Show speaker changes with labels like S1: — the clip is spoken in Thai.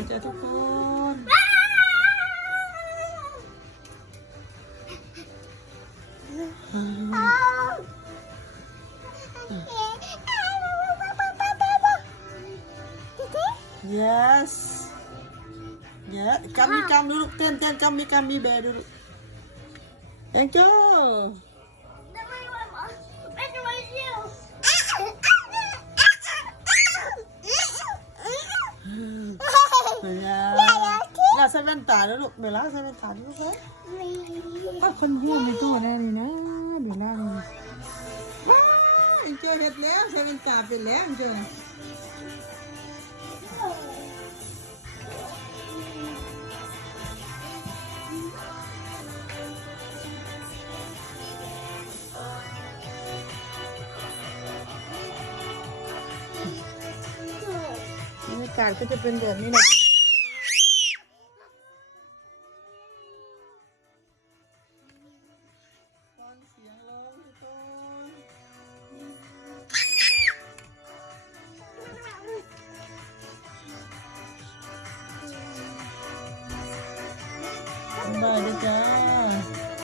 S1: นะจ๊ะทุกคน yes เยอะกำมีกำดูลูก เต้นเต้นกำมีกำมีแบดูลูกเอ็งโจ้เป็นไงน่าใส่แว่นตาแล้วลูกเบลล่าใส่แว่นตาดูลูกเอ้ย
S2: ก็คนหูในตู้แน่เลยนะเดี๋ยวล่าเลย
S1: ว้าวเอ็งโจ้เห็ดแล้วใส่แว่นตาเป็นแล้วเอ็งโจ้น่ะบรรยากาศก็จะเป็นแบบนี้แหละ Bye.